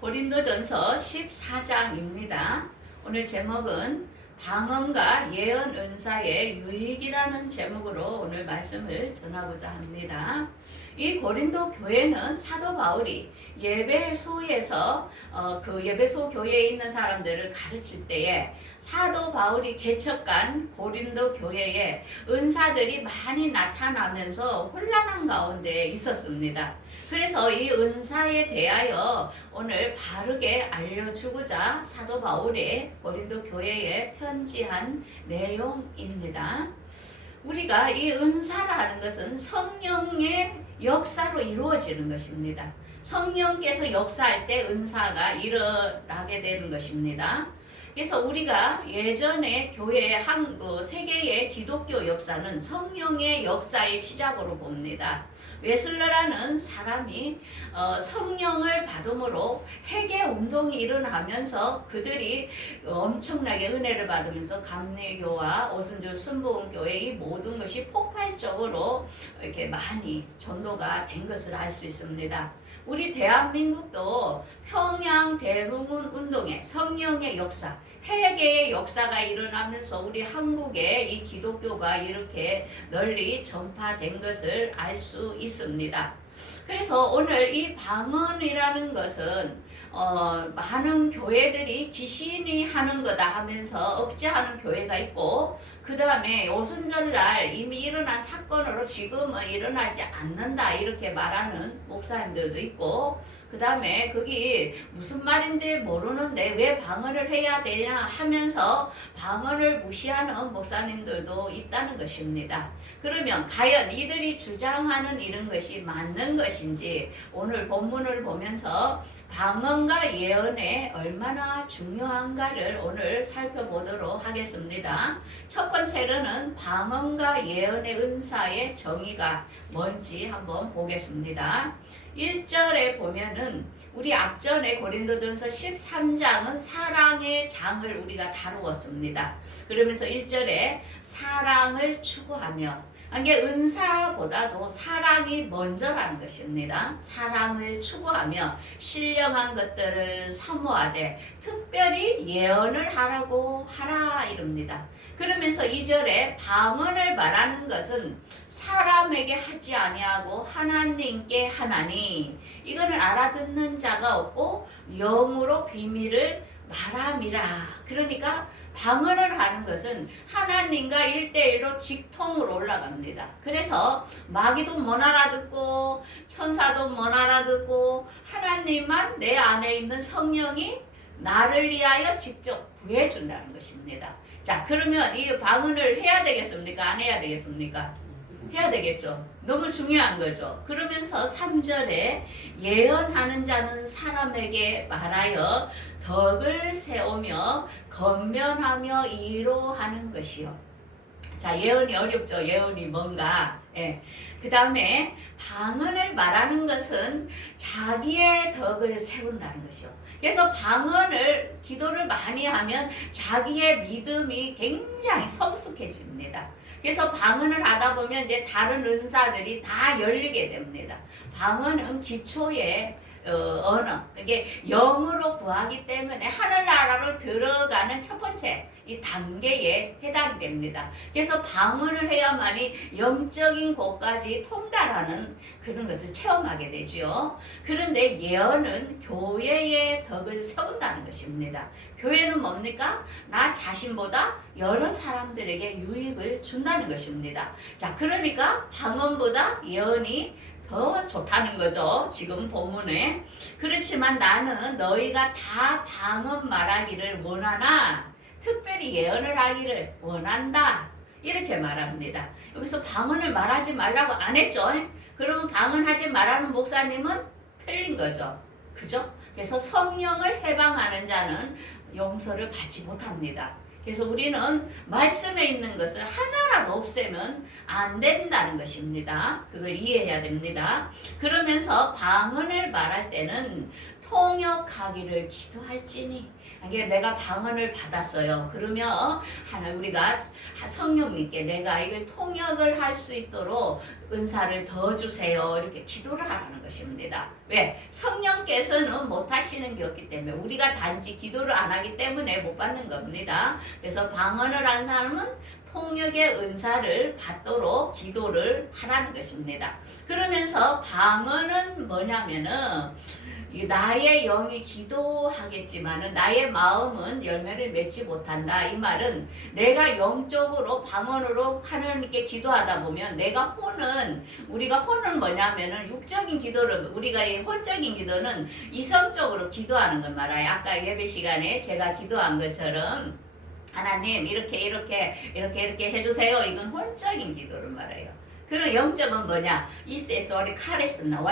고린도전서 14장입니다. 오늘 제목은 방언과 예언 은사의 유익이라는 제목으로 오늘 말씀을 전하고자 합니다. 이 고린도 교회는 사도 바울이 예배소에서 그 예배소 교회에 있는 사람들을 가르칠 때에 사도 바울이 개척한 고린도 교회에 은사들이 많이 나타나면서 혼란한 가운데 있었습니다. 그래서 이 은사에 대하여 오늘 바르게 알려주고자 사도 바울이 고린도 교회에 편지한 내용입니다. 우리가 이 은사라는 것은 성령의 역사로 이루어지는 것입니다. 성령께서 역사할 때 은사가 일어나게 되는 것입니다. 그래서 우리가 예전에 교회의 세계의 기독교 역사는 성령의 역사의 시작으로 봅니다. 웨슬러라는 사람이 성령을 받음으로 회개 운동이 일어나면서 그들이 엄청나게 은혜를 받으면서 감리교와 오순절 순복음교회 이 모든 것이 폭발적으로 이렇게 많이 전도가 된 것을 알 수 있습니다. 우리 대한민국도 평양 대문문 운동의 성령의 역사, 회개의 역사가 일어나면서 우리 한국에 이 기독교가 이렇게 널리 전파된 것을 알 수 있습니다. 그래서 오늘 이 방언이라는 것은 많은 교회들이 귀신이 하는 거다 하면서 억제하는 교회가 있고, 그 다음에 오순절날 이미 일어난 사건으로 지금은 일어나지 않는다 이렇게 말하는 목사님들도 있고, 그 다음에 그게 무슨 말인지 모르는데 왜 방언을 해야 되냐 하면서 방언을 무시하는 목사님들도 있다는 것입니다. 그러면 과연 이들이 주장하는 이런 것이 맞는 것인지 오늘 본문을 보면서 방언과 예언에 얼마나 중요한가를 오늘 살펴보도록 하겠습니다. 첫 번째로는 방언과 예언의 은사의 정의가 뭔지 한번 보겠습니다. 1절에 보면은 우리 앞전에 고린도전서 13장은 사랑의 장을 우리가 다루었습니다. 그러면서 1절에 사랑을 추구하며, 이게 은사보다도 사랑이 먼저라는 것입니다. 사랑을 추구하며 신령한 것들을 사모하되 특별히 예언을 하라고 하라 이럽니다. 그러면서 2절에 방언을 말하는 것은 사람에게 하지 아니하고 하나님께 하나니 이거는 알아듣는 자가 없고 영으로 비밀을 말함이라. 그러니까 방언을 하는 것은 하나님과 1대1로 직통으로 올라갑니다. 그래서 마귀도 못 알아듣고 천사도 못 알아듣고 하나님만 내 안에 있는 성령이 나를 위하여 직접 구해준다는 것입니다. 자, 그러면 이 방언을 해야 되겠습니까? 안 해야 되겠습니까? 해야 되겠죠. 너무 중요한 거죠. 그러면서 3절에 예언하는 자는 사람에게 말하여 덕을 세우며 건면하며 이로하는 것이요. 자, 예언이 어렵죠. 예언이 뭔가. 예. 그 다음에 방언을 말하는 것은 자기의 덕을 세운다는 것이요. 그래서 방언을 기도를 많이 하면 자기의 믿음이 굉장히 성숙해집니다. 그래서 방언을 하다 보면 이제 다른 은사들이 다 열리게 됩니다. 방언은 기초의 언어, 이게 영으로 구하기 때문에 하늘나라로 들어가는 첫 번째 이 단계에 해당이 됩니다. 그래서 방언을 해야만이 영적인 곳까지 통달하는 그런 것을 체험하게 되죠. 그런데 예언은 교회의 덕을 세운다는 것입니다. 교회는 뭡니까? 나 자신보다 여러 사람들에게 유익을 준다는 것입니다. 자, 그러니까 방언보다 예언이 더 좋다는 거죠. 지금 본문에. 그렇지만 나는 너희가 다 방언 말하기를 원하나 특별히 예언을 하기를 원한다. 이렇게 말합니다. 여기서 방언을 말하지 말라고 안 했죠. 그러면 방언하지 말라는 목사님은 틀린 거죠. 그죠? 그래서 성령을 해방하는 자는 용서를 받지 못합니다. 그래서 우리는 말씀에 있는 것을 하나라도 없애면 안 된다는 것입니다. 그걸 이해해야 됩니다. 그러면서 방언을 말할 때는 통역하기를 기도할지니, 이게 내가 방언을 받았어요. 그러면 우리가 성령님께 내가 이걸 통역을 할 수 있도록 은사를 더 주세요. 이렇게 기도를 하라는 것입니다. 왜? 성령께서는 못 하시는 게 없기 때문에 우리가 단지 기도를 안 하기 때문에 못 받는 겁니다. 그래서 방언을 한 사람은 통역의 은사를 받도록 기도를 하라는 것입니다. 그러면서 방언은 뭐냐면은 나의 영이 기도하겠지만은 나의 마음은 열매를 맺지 못한다. 이 말은 내가 영적으로 방언으로 하나님께 기도하다 보면 우리가 혼은 뭐냐면은 육적인 기도를 우리가 이 혼적인 기도는 이성적으로 기도하는 걸 말아요. 아까 예배 시간에 제가 기도한 것처럼 하나님 이렇게 해주세요. 이건 혼적인 기도를 말해요. 그럼 영적은 뭐냐? 이세스 와리카레스나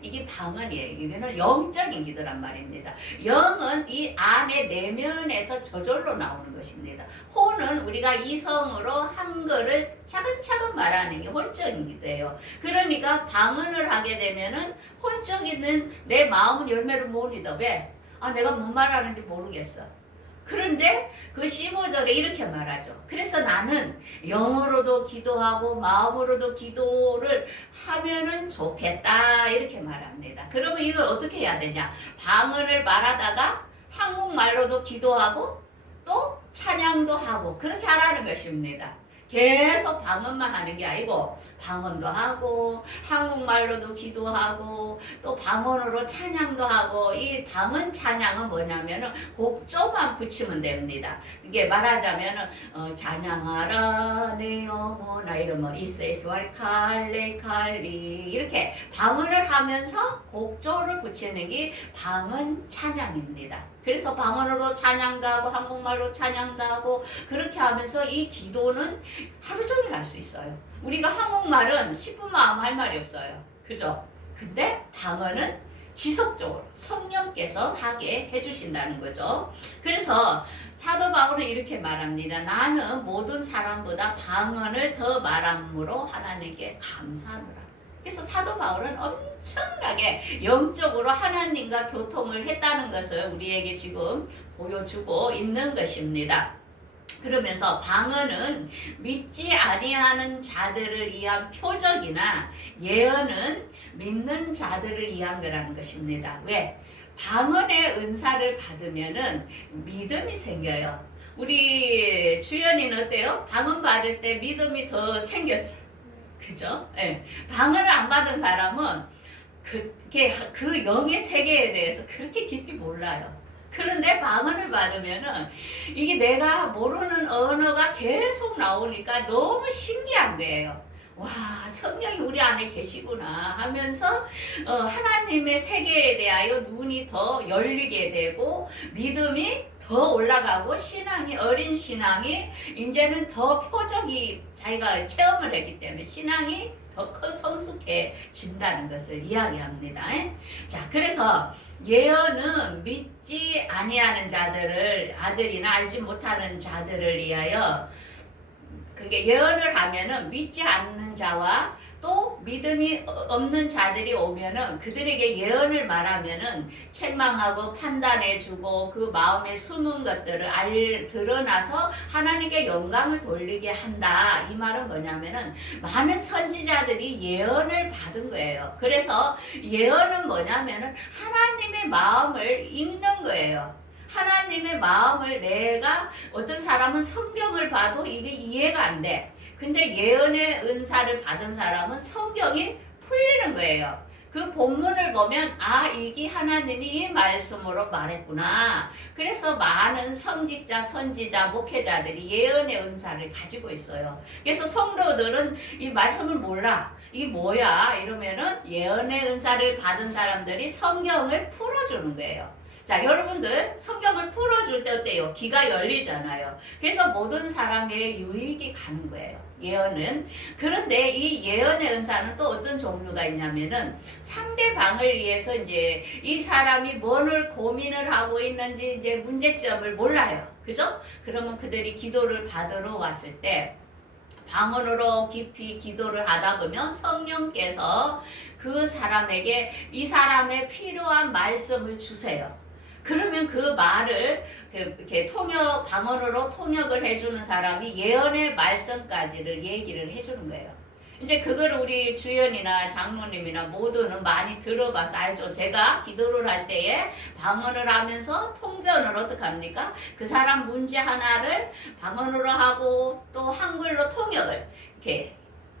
이게 방언이에요. 이거는 영적인 기도란 말입니다. 영은 이 안에 내면에서 저절로 나오는 것입니다. 호는 우리가 이성으로 한글을 차근차근 말하는 게 혼적인 기도예요. 그러니까 방언을 하게 되면은 혼적인 내 마음은 열매를 못 얻어. 왜? 내가 뭔 말하는지 모르겠어. 그런데 그 15절에 이렇게 말하죠. 그래서 나는 영으로도 기도하고 마음으로도 기도를 하면은 좋겠다 이렇게 말합니다. 그러면 이걸 어떻게 해야 되냐? 방언을 말하다가 한국말로도 기도하고 또 찬양도 하고 그렇게 하라는 것입니다. 계속 방언만 하는 게 아니고 방언도 하고 한국말로도 기도하고 또 방언으로 찬양도 하고 이 방언 찬양은 뭐냐면은 곡조만 붙이면 됩니다. 이게 말하자면은 찬양하라 내 영혼아 이러면 이세스왈 칼리 이렇게 방언을 하면서 곡조를 붙이는 게 방언 찬양입니다. 그래서 방언으로 찬양도 하고 한국말로 찬양도 하고 그렇게 하면서 이 기도는 하루 종일 할 수 있어요. 우리가 한국말은 10분만 하면 할 말이 없어요. 그죠? 근데 방언은 지속적으로 성령께서 하게 해주신다는 거죠. 그래서 사도 바울은 이렇게 말합니다. 나는 모든 사람보다 방언을 더 말함으로 하나님께 감사하노라. 그래서 사도 바울은 엄청나게 영적으로 하나님과 교통을 했다는 것을 우리에게 지금 보여주고 있는 것입니다. 그러면서 방언은 믿지 아니하는 자들을 위한 표적이나 예언은 믿는 자들을 위한 거라는 것입니다. 왜? 방언의 은사를 받으면은 믿음이 생겨요. 우리 주연이는 어때요? 방언 받을 때 믿음이 더 생겼죠. 그죠? 예. 방언을 안 받은 사람은 그 영의 세계에 대해서 그렇게 깊이 몰라요. 그런데 방언을 받으면은 이게 내가 모르는 언어가 계속 나오니까 너무 신기한 거예요. 와, 성령이 우리 안에 계시구나 하면서 하나님의 세계에 대하여 눈이 더 열리게 되고 믿음이 더 올라가고 어린 신앙이 이제는 더 표적이 자기가 체험을 했기 때문에 신앙이 더 성숙해진다는 것을 이야기합니다. 자, 그래서 예언은 믿지 아니하는 자들을 아들이나 알지 못하는 자들을 위하여 그게 예언을 하면은 믿지 않는 자와 또 믿음이 없는 자들이 오면은 그들에게 예언을 말하면은 책망하고 판단해주고 그 마음에 숨은 것들을 드러나서 하나님께 영광을 돌리게 한다. 이 말은 뭐냐면은 많은 선지자들이 예언을 받은 거예요. 그래서 예언은 뭐냐면은 하나님의 마음을 읽는 거예요. 하나님의 마음을 내가 어떤 사람은 성경을 봐도 이게 이해가 안 돼. 근데 예언의 은사를 받은 사람은 성경이 풀리는 거예요. 그 본문을 보면 이게 하나님이 이 말씀으로 말했구나. 그래서 많은 성직자, 선지자, 목회자들이 예언의 은사를 가지고 있어요. 그래서 성도들은 이 말씀을 몰라. 이게 뭐야? 이러면은 예언의 은사를 받은 사람들이 성경을 풀어주는 거예요. 자, 여러분들 성경을 풀어줄 때 어때요? 귀가 열리잖아요. 그래서 모든 사람의 유익이 가는 거예요. 예언은. 그런데 이 예언의 은사는 또 어떤 종류가 있냐면은 상대방을 위해서 이제 이 사람이 뭐를 고민을 하고 있는지 이제 문제점을 몰라요. 그죠? 그러면 그들이 기도를 받으러 왔을 때 방언으로 깊이 기도를 하다 보면 성령께서 그 사람에게 이 사람의 필요한 말씀을 주세요. 그러면 그 말을 이렇게 방언으로 통역을 해주는 사람이 예언의 말씀까지를 얘기를 해주는 거예요. 이제 그거를 우리 주연이나 장로님이나 모두는 많이 들어봐서 알죠. 제가 기도를 할 때에 방언을 하면서 통변을 어떻게 합니까? 그 사람 문제 하나를 방언으로 하고 또 한글로 통역을 이렇게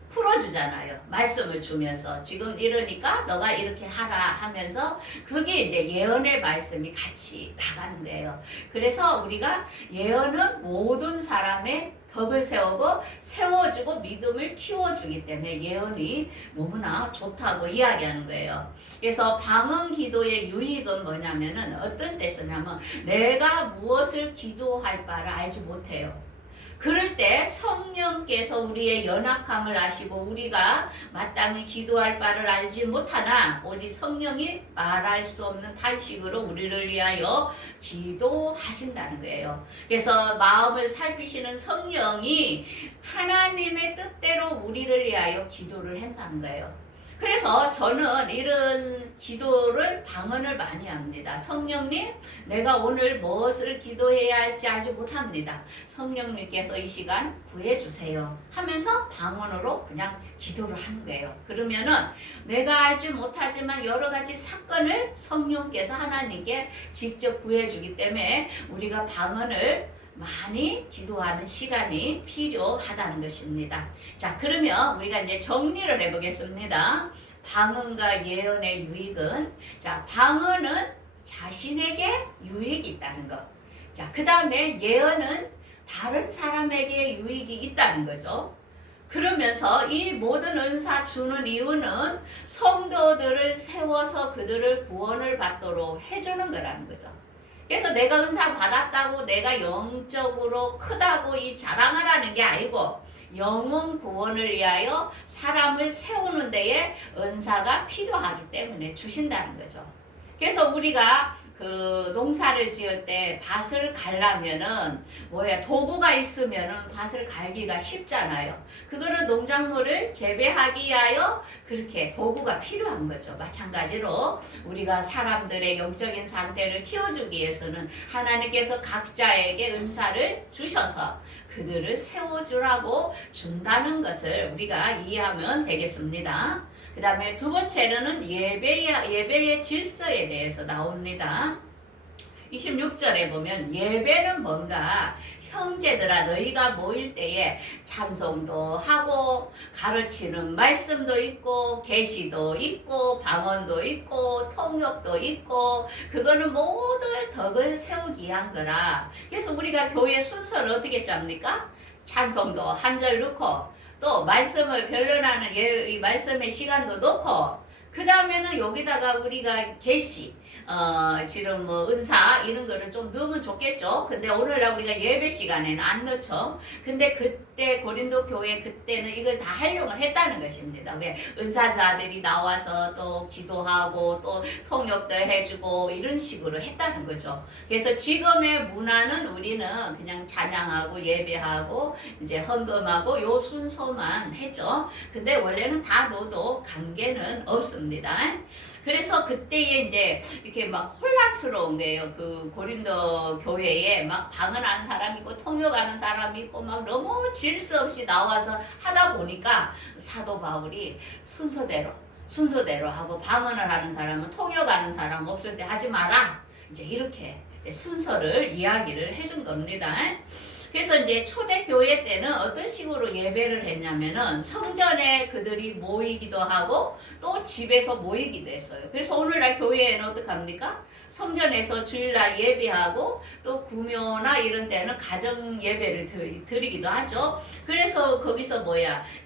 풀어주잖아요. 말씀을 주면서 지금 이러니까 너가 이렇게 하라 하면서 그게 이제 예언의 말씀이 같이 나가는 거예요. 그래서 우리가 예언은 모든 사람의 덕을 세워주고 믿음을 키워주기 때문에 예언이 너무나 좋다고 이야기하는 거예요. 그래서 방언 기도의 유익은 뭐냐면은 어떤 때 쓰냐면 내가 무엇을 기도할 바를 알지 못해요. 그럴 때 성령께서 우리의 연약함을 아시고 우리가 마땅히 기도할 바를 알지 못하나 오직 성령이 말할 수 없는 탄식으로 우리를 위하여 기도하신다는 거예요. 그래서 마음을 살피시는 성령이 하나님의 뜻대로 우리를 위하여 기도를 한다는 거예요. 그래서 저는 이런 기도를 방언을 많이 합니다. 성령님, 내가 오늘 무엇을 기도해야 할지 알지 못합니다. 성령님께서 이 시간 구해주세요 하면서 방언으로 그냥 기도를 하는 거예요. 그러면은 내가 알지 못하지만 여러 가지 사건을 성령께서 하나님께 직접 구해주기 때문에 우리가 방언을 많이 기도하는 시간이 필요하다는 것입니다. 자, 그러면 우리가 이제 정리를 해보겠습니다. 방언과 예언의 유익은, 자, 방언은 자신에게 유익이 있다는 것. 자, 그 다음에 예언은 다른 사람에게 유익이 있다는 거죠. 그러면서 이 모든 은사 주는 이유는 성도들을 세워서 그들을 구원을 받도록 해주는 거라는 거죠. 그래서 내가 은사 받았다고 내가 영적으로 크다고 이 자랑을 하는 게 아니고 영혼 구원을 위하여 사람을 세우는 데에 은사가 필요하기 때문에 주신다는 거죠. 그래서 우리가 그 농사를 지을 때 밭을 갈려면은 도구가 있으면은 밭을 갈기가 쉽잖아요. 그거는 농작물을 재배하기 위하여 그렇게 도구가 필요한 거죠. 마찬가지로 우리가 사람들의 영적인 상태를 키워주기 위해서는 하나님께서 각자에게 은사를 주셔서 그들을 세워주라고 준다는 것을 우리가 이해하면 되겠습니다. 그 다음에 두 번째로는 예배의 질서에 대해서 나옵니다. 26절에 보면 예배는 뭔가 형제들아 너희가 모일 때에 찬송도 하고 가르치는 말씀도 있고 계시도 있고 방언도 있고 통역도 있고 그거는 모두 덕을 세우기 위한 거라. 그래서 우리가 교회 순서를 어떻게 짭니까? 찬송도 한 절 넣고 또 말씀을 변론하는 이 말씀의 시간도 넣고 그 다음에는 여기다가 우리가 계시 지금 뭐 은사 이런 거를 좀 넣으면 좋겠죠. 근데 오늘날 우리가 예배 시간에는 안 넣죠. 근데 그때 고린도 교회 그때는 이걸 다 활용을 했다는 것입니다. 왜 은사자들이 나와서 또 기도하고 또 통역도 해주고 이런 식으로 했다는 거죠. 그래서 지금의 문화는 우리는 그냥 찬양하고 예배하고 이제 헌금하고 요 순서만 했죠. 근데 원래는 다 넣어도 관계는 없습니다. 그래서 그때에 이제 이렇게 막 혼란스러운 거예요. 그 고린도 교회에 막 방언하는 사람이 있고 통역하는 사람이 있고 막 너무 질서 없이 나와서 하다 보니까 사도 바울이 순서대로 하고 방언을 하는 사람은 통역하는 사람 없을 때 하지 마라. 이제 이렇게 이제 순서를 이야기를 해준 겁니다. 그래서 이제 초대교회 때는 어떤 식으로 예배를 했냐면은 성전에 그들이 모이기도 하고 또 집에서 모이기도 했어요. 그래서 오늘날 교회에는 어떡합니까? 성전에서 주일날 예배하고 또 구묘나 이런 때는 가정 예배를 드리기도 하죠. 그래서 거기서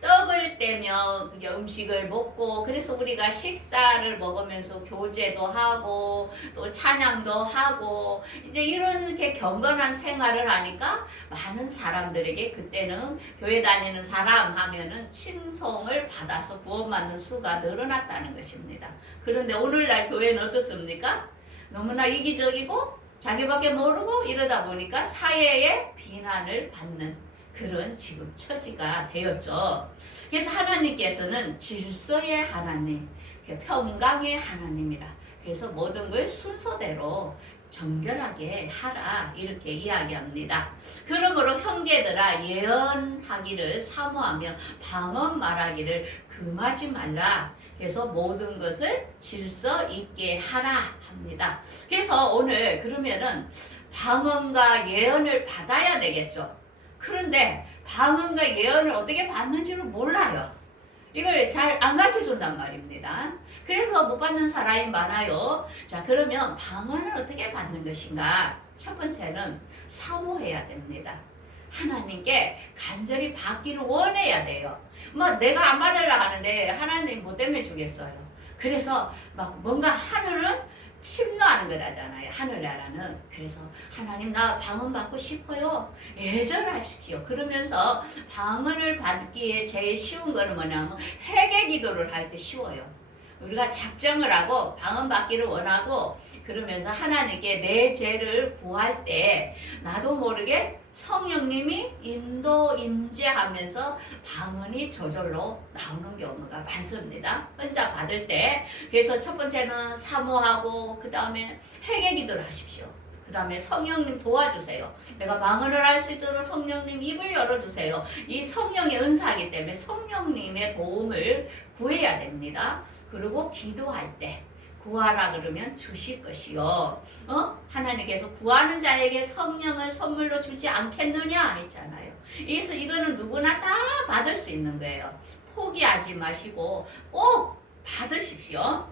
떡을 떼며 음식을 먹고 그래서 우리가 식사를 먹으면서 교제도 하고 또 찬양도 하고 이제 이렇게 경건한 생활을 하니까 많은 사람들에게 그때는 교회 다니는 사람 하면은 칭송을 받아서 구원받는 수가 늘어났다는 것입니다. 그런데 오늘날 교회는 어떻습니까? 너무나 이기적이고 자기밖에 모르고 이러다 보니까 사회의 비난을 받는 그런 지금 처지가 되었죠. 그래서 하나님께서는 질서의 하나님, 평강의 하나님이라. 그래서 모든 걸 순서대로 정결하게 하라 이렇게 이야기합니다. 그러므로 형제들아 예언하기를 사모하며 방언 말하기를 금하지 말라. 그래서 모든 것을 질서 있게 하라 합니다. 그래서 오늘 그러면은 방언과 예언을 받아야 되겠죠. 그런데 방언과 예언을 어떻게 받는지를 몰라요. 이걸 잘 안 가르쳐준단 말입니다. 그래서 못 받는 사람이 많아요. 자, 그러면 방언을 어떻게 받는 것인가? 첫 번째는 사모해야 됩니다. 하나님께 간절히 받기를 원해야 돼요. 뭐 내가 안 받으려고 하는데 하나님 뭐 때문에 주겠어요. 그래서 막 뭔가 하늘은 침노하는 거라잖아요. 하늘나라는. 그래서 하나님 나 방언 받고 싶어요. 애절하십시오. 그러면서 방언을 받기에 제일 쉬운 거는 뭐냐면 회개 기도를 할 때 쉬워요. 우리가 작정을 하고 방언 받기를 원하고 그러면서 하나님께 내 죄를 구할 때 나도 모르게 성령님이 인도 임재하면서 방언이 저절로 나오는 경우가 많습니다. 혼자 받을 때. 그래서 첫 번째는 사모하고 그 다음에 회개 기도를 하십시오. 그 다음에 성령님 도와주세요. 내가 방언을 할 수 있도록 성령님 입을 열어주세요. 이 성령의 은사이기 때문에 성령님의 도움을 구해야 됩니다. 그리고 기도할 때 구하라 그러면 주실 것이요. 하나님께서 구하는 자에게 성령을 선물로 주지 않겠느냐 했잖아요. 그래서 이거는 누구나 다 받을 수 있는 거예요. 포기하지 마시고 꼭 받으십시오.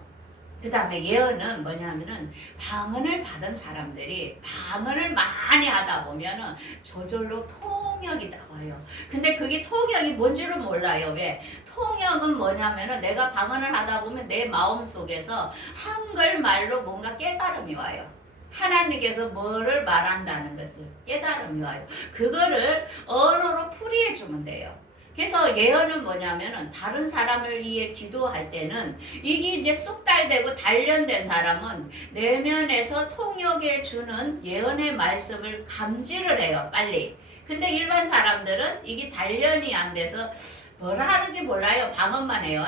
그 다음에 예언은 뭐냐면은 방언을 받은 사람들이 방언을 많이 하다 보면은 저절로 통역이 나와요. 근데 그게 통역이 뭔지를 몰라요. 왜? 통역은 뭐냐면은 내가 방언을 하다 보면 내 마음 속에서 한글말로 뭔가 깨달음이 와요. 하나님께서 뭐를 말한다는 것을 깨달음이 와요. 그거를 언어로 풀이해 주면 돼요. 그래서 예언은 뭐냐면은 다른 사람을 위해 기도할 때는 이게 이제 쑥달되고 단련된 사람은 내면에서 통역해 주는 예언의 말씀을 감지를 해요. 빨리. 근데 일반 사람들은 이게 단련이 안 돼서 뭐라 하는지 몰라요. 방언만 해요.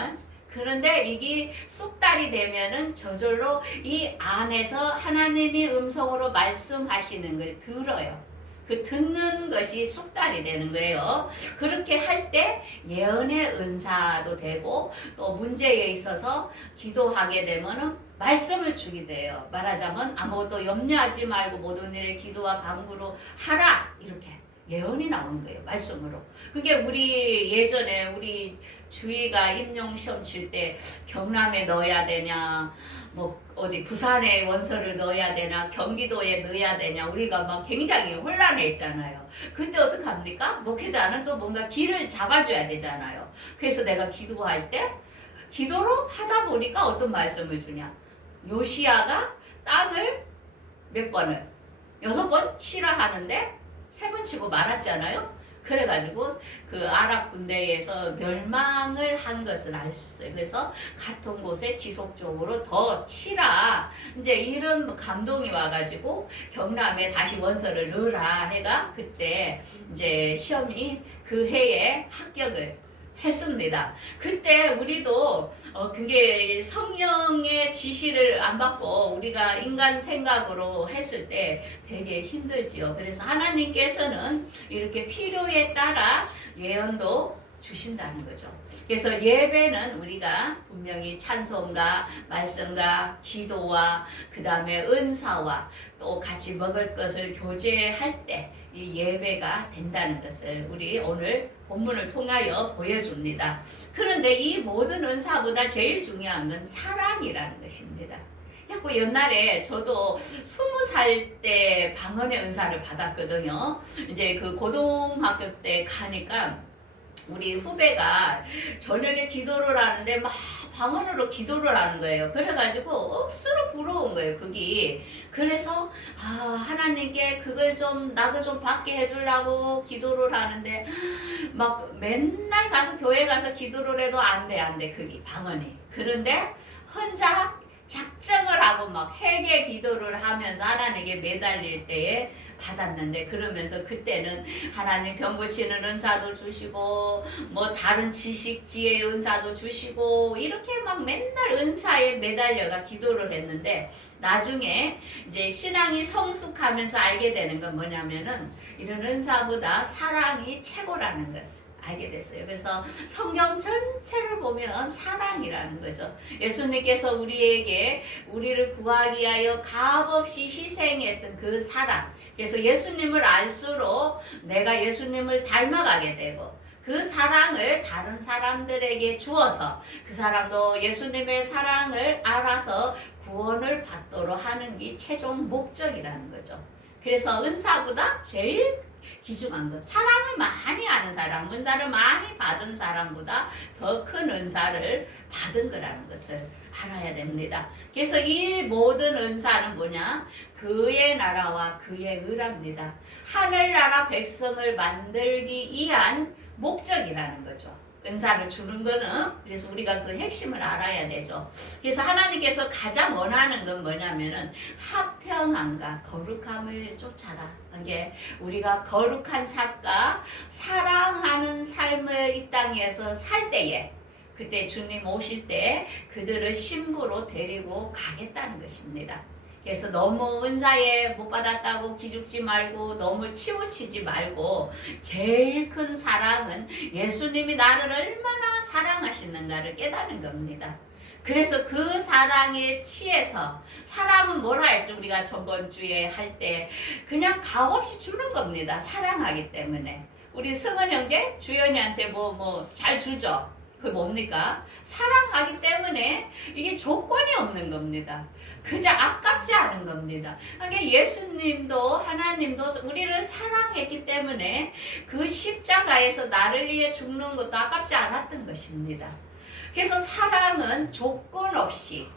그런데 이게 쑥달이 되면은 저절로 이 안에서 하나님이 음성으로 말씀하시는 걸 들어요. 그 듣는 것이 쑥달이 되는 거예요. 그렇게 할 때 예언의 은사도 되고 또 문제에 있어서 기도하게 되면은 말씀을 주게 돼요. 말하자면 아무것도 염려하지 말고 모든 일에 기도와 간구로 하라 이렇게 예언이 나오는 거예요. 말씀으로. 그게 우리 예전에 우리 주위가 임용시험 칠 때 경남에 넣어야 되냐 뭐 어디 부산에 원서를 넣어야 되나 경기도에 넣어야 되냐 우리가 막 굉장히 혼란했잖아요. 그때 어떡합니까? 목회자는 또 뭔가 길을 잡아줘야 되잖아요. 그래서 내가 기도할 때 기도로 하다 보니까 어떤 말씀을 주냐. 요시야가 땅을 몇 번을 6번 치라 하는데 3번 치고 말았잖아요. 그래가지고 그 아랍 군대에서 멸망을 한 것을 알 수 있어요. 그래서 같은 곳에 지속적으로 더 치라. 이제 이런 감동이 와가지고 경남에 다시 원서를 넣으라 해가 그때 이제 시험이 그 해에 합격을 했습니다. 그때 우리도 그게 성령의 지시를 안 받고 우리가 인간 생각으로 했을 때 되게 힘들지요. 그래서 하나님께서는 이렇게 필요에 따라 예언도 주신다는 거죠. 그래서 예배는 우리가 분명히 찬송과 말씀과 기도와 그 다음에 은사와 또 같이 먹을 것을 교제할 때 이 예배가 된다는 것을 우리 오늘 본문을 통하여 보여줍니다. 그런데 이 모든 은사보다 제일 중요한 건 사랑이라는 것입니다. 자꾸 옛날에 저도 20살 때 방언의 은사를 받았거든요. 이제 그 고등학교 때 가니까 우리 후배가 저녁에 기도를 하는데 막 방언으로 기도를 하는 거예요. 그래가지고 억수로 부러운 거예요, 그게. 그래서 하나님께 그걸 좀 나도 좀 받게 해주려고 기도를 하는데 막 맨날 가서 교회 가서 기도를 해도 안 돼, 그게 방언이. 그런데 혼자 작정을 하고 막 회개 기도를 하면서 하나님께 매달릴 때에 받았는데, 그러면서 그때는 하나님 병 고치는 은사도 주시고 뭐 다른 지식 지혜 은사도 주시고 이렇게 막 맨날 은사에 매달려가 기도를 했는데, 나중에 이제 신앙이 성숙하면서 알게 되는 건 뭐냐면은 이런 은사보다 사랑이 최고라는 것을 알게 됐어요. 그래서 성경 전체를 보면 사랑이라는 거죠. 예수님께서 우리를 구하기 위하여 값없이 희생했던 그 사랑. 그래서 예수님을 알수록 내가 예수님을 닮아가게 되고, 그 사랑을 다른 사람들에게 주어서 그 사람도 예수님의 사랑을 알아서 구원을 받도록 하는 게 최종 목적이라는 거죠. 그래서 은사보다 제일 귀중한 것, 사랑을 많이 아는 사람, 은사를 많이 받은 사람보다 더 큰 은사를 받은 거라는 것을 알아야 됩니다. 그래서 이 모든 은사는 뭐냐? 그의 나라와 그의 의랍니다. 하늘나라 백성을 만들기 위한 목적이라는 거죠. 은사를 주는 거는. 그래서 우리가 그 핵심을 알아야 되죠. 그래서 하나님께서 가장 원하는 건 뭐냐면은 화평함과 거룩함을 쫓아라. 이게 우리가 거룩한 삶과 사랑하는 삶을 이 땅에서 살 때에, 그때 주님 오실 때 그들을 신부로 데리고 가겠다는 것입니다. 그래서 너무 은사에 못 받았다고 기죽지 말고 너무 치우치지 말고, 제일 큰 사랑은 예수님이 나를 얼마나 사랑하시는가를 깨닫는 겁니다. 그래서 그 사랑에 취해서, 사랑은 뭐라 했죠? 우리가 저번 주에 할 때 그냥 값없이 주는 겁니다. 사랑하기 때문에. 우리 승은 형제 주연이한테 뭐 잘 주죠. 그 뭡니까? 사랑하기 때문에 이게 조건이 없는 겁니다. 그저 아깝지 않은 겁니다. 그러니까 예수님도 하나님도 우리를 사랑했기 때문에 그 십자가에서 나를 위해 죽는 것도 아깝지 않았던 것입니다. 그래서 사랑은 조건 없이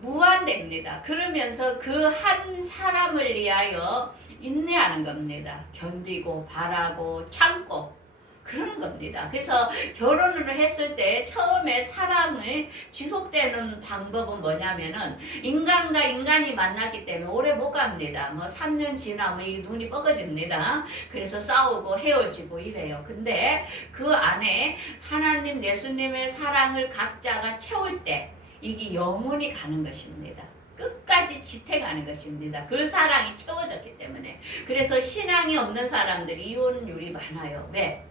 무한됩니다. 그러면서 그 한 사람을 위하여 인내하는 겁니다. 견디고 바라고 참고 그러는 겁니다. 그래서 결혼을 했을 때 처음에 사랑이 지속되는 방법은 뭐냐면은, 인간과 인간이 만났기 때문에 오래 못 갑니다. 뭐 3년 지나면 이 눈이 뻐거집니다. 그래서 싸우고 헤어지고 이래요. 근데 그 안에 하나님 예수님의 사랑을 각자가 채울 때 이게 영원히 가는 것입니다. 끝까지 지탱하는 것입니다. 그 사랑이 채워졌기 때문에. 그래서 신앙이 없는 사람들이 이혼율이 많아요. 왜?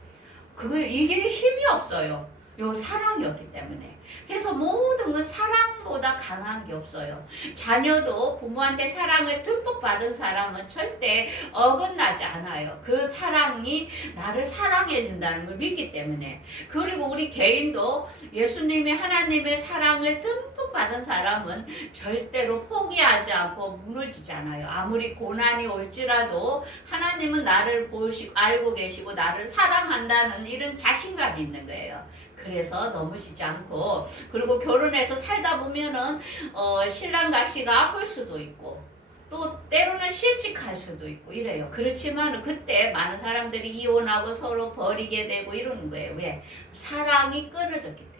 그걸 이길 힘이 없어요. 요 사랑이 없기 때문에. 그래서 모든 건 사랑보다 강한 게 없어요. 자녀도 부모한테 사랑을 듬뿍 받은 사람은 절대 어긋나지 않아요. 그 사랑이 나를 사랑해 준다는 걸 믿기 때문에. 그리고 우리 개인도 예수님이 하나님의 사랑을 듬뿍 받은 사람은 절대로 포기하지 않고 무너지지 않아요. 아무리 고난이 올지라도 하나님은 나를 보시고 알고 계시고 나를 사랑한다는 이런 자신감이 있는 거예요. 그래서 넘어지지 않고, 그리고 결혼해서 살다 보면은 신랑과 씨가 아플 수도 있고 또 때로는 실직할 수도 있고 이래요. 그렇지만 그때 많은 사람들이 이혼하고 서로 버리게 되고 이러는 거예요. 왜? 사랑이 끊어졌기 때문에.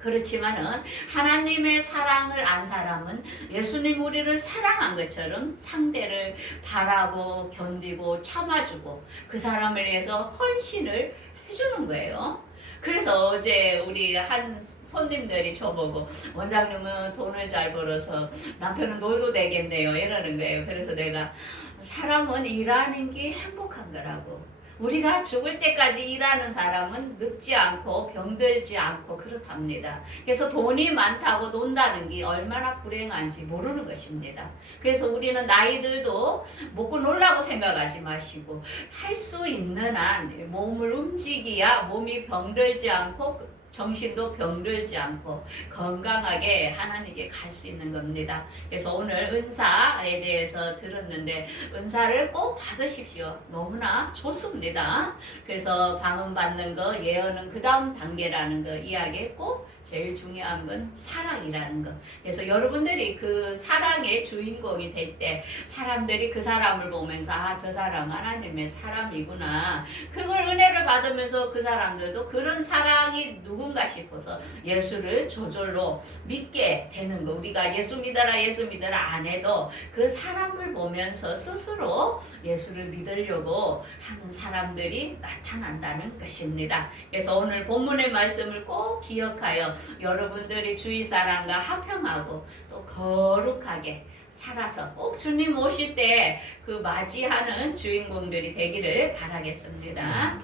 그렇지만은 하나님의 사랑을 안 사람은 예수님 우리를 사랑한 것처럼 상대를 바라고 견디고 참아주고 그 사람을 위해서 헌신을 해주는 거예요. 그래서 어제 우리 한 손님들이 저보고, 원장님은 돈을 잘 벌어서 남편은 놀도 되겠네요 이러는 거예요. 그래서 내가, 사람은 일하는 게 행복한 거라고. 우리가 죽을 때까지 일하는 사람은 늙지 않고 병들지 않고 그렇답니다. 그래서 돈이 많다고 논다는 게 얼마나 불행한지 모르는 것입니다. 그래서 우리는 나이들도 먹고 놀라고 생각하지 마시고, 할 수 있는 한 몸을 움직여야 몸이 병들지 않고 정신도 병들지 않고 건강하게 하나님께 갈 수 있는 겁니다. 그래서 오늘 은사에 대해서 들었는데, 은사를 꼭 받으십시오. 너무나 좋습니다. 그래서 방언 받는 거, 예언은 그 다음 단계라는 거 이야기했고, 제일 중요한 건 사랑이라는 거. 그래서 여러분들이 그 사랑의 주인공이 될 때 사람들이 그 사람을 보면서, 아, 저 사람 하나님의 사람이구나. 그걸 은혜를 받으면서 그 사람들도 그런 사랑이 누구 누군가 싶어서 예수를 저절로 믿게 되는 거. 우리가 예수 믿어라 안 해도 그 사람을 보면서 스스로 예수를 믿으려고 하는 사람들이 나타난다는 것입니다. 그래서 오늘 본문의 말씀을 꼭 기억하여 여러분들이 주위 사람과 화평하고 또 거룩하게 살아서 꼭 주님 오실 때 그 맞이하는 주인공들이 되기를 바라겠습니다.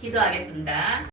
기도하겠습니다.